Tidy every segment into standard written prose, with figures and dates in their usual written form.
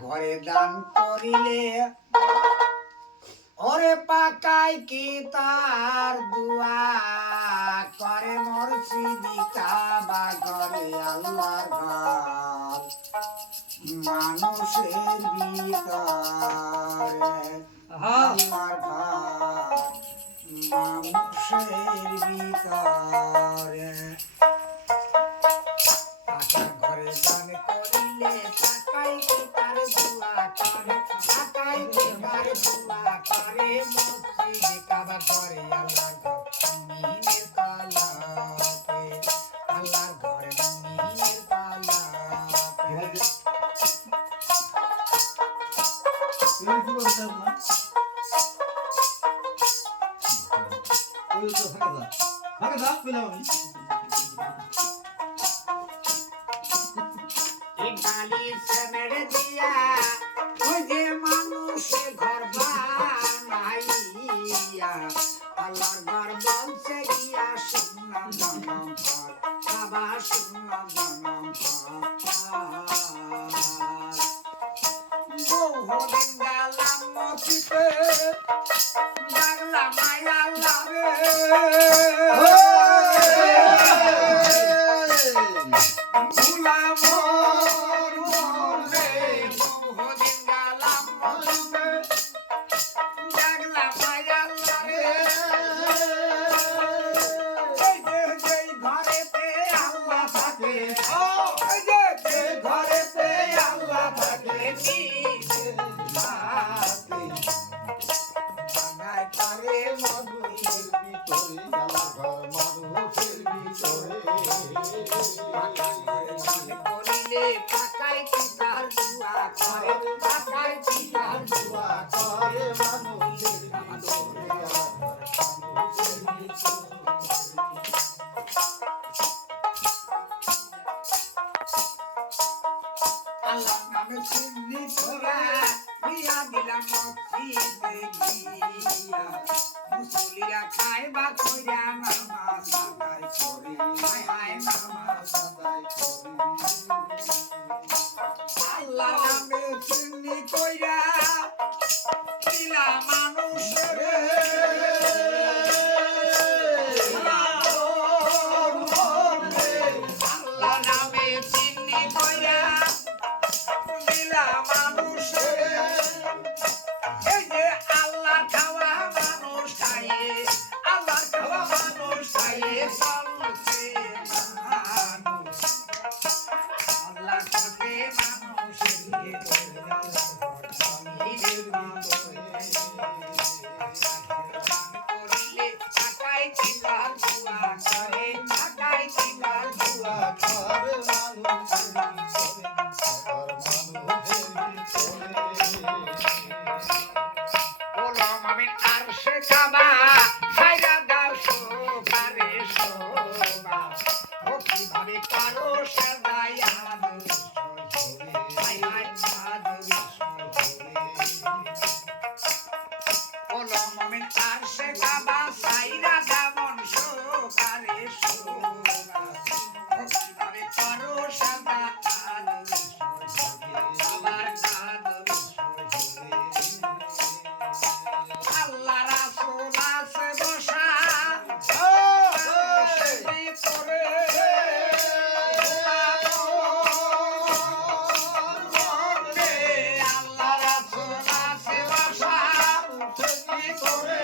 ঘরে দান করিলে ওরে পাকাই কি তার দুয়া করে মসজিদি কাবা ঘরে আল্লাহর ঘর মানুষের ভিতরে আল্লাহর ঘর মানুষের ভিতরে পাকা ঘরে দান করিলে পাকাই কি তার দুয়া করে পাকাই কি তার দুয়া করে মসজিদে কাবা ঘরে আল্লাহর ঘর মিহিনের তালাতে আল্লাহর ঘরে মিহিনের তালাতে গালি সেমের দিয়া ওই যে মানুষে ঘর বানাইয়া আল্লাহর ঘর বলছে গিয়া শুনলাম জনম ঘর বাবা শুনলাম জনম ঘর বহুদিন গেলাম মসজিদে ডাকলাম আল্লাহ রে পাকাই কি তার দুয়া করে পাকাই কি তার দুয়া করে মানুষের আল্লাহ নামে চিনি তোরা বিয়া দিলাম মসজিদে গিয়া মুসলিরা খাইবা কইরা নামাজ আদায় করে হায় হায় নামাজ আদায় করে আল্লাহ নামে চিনি কইরা দিলা মানুষের আল্লাহ নামে চিনি কইরা দিলা মানুষের এই যে আল্লাহ খাওয়া মানুষ খাইয়ে আল্লাহ খাওয়া মানুষ খাইয়ে চলছে মানুষ আল্লাহ খাতে মানুষের করিলে টাকাই চিন্তার দুয়া করে টাকাই চিন্তার দুয়া করে বললাম আমি আর সে কাবা সাইরা দাও সোবারে সোবা ও কিভাবে কারো সদাই আদর হাই হাই আদর বললাম আমি আর সে কাবা সাইরা দামন সোবারে সোবা ও কিভাবে কারো সদা আদর আবার আদর আল্লাহ রাসূল আছে বসা ভিতরে আল্লাহ রাসূল আছে বসা ভিতরে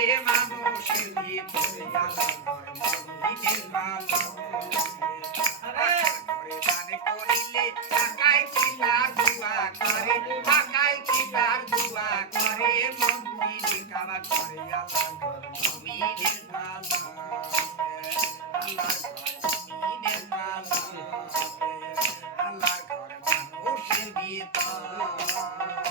করে মানুষের ভিতরে আল্লাহ ঘর মমিনের মালা করে দান করিলে টাকায় চিল্লার দুয়া করে টাকায় চিল্লার দুয়া করে মন্দিরে কাবা করে আল্লাহ ঘর মমিনের মালা আল্লাহ ঘর মমিনের মালা আল্লাহ ঘর মানুষের ভিতর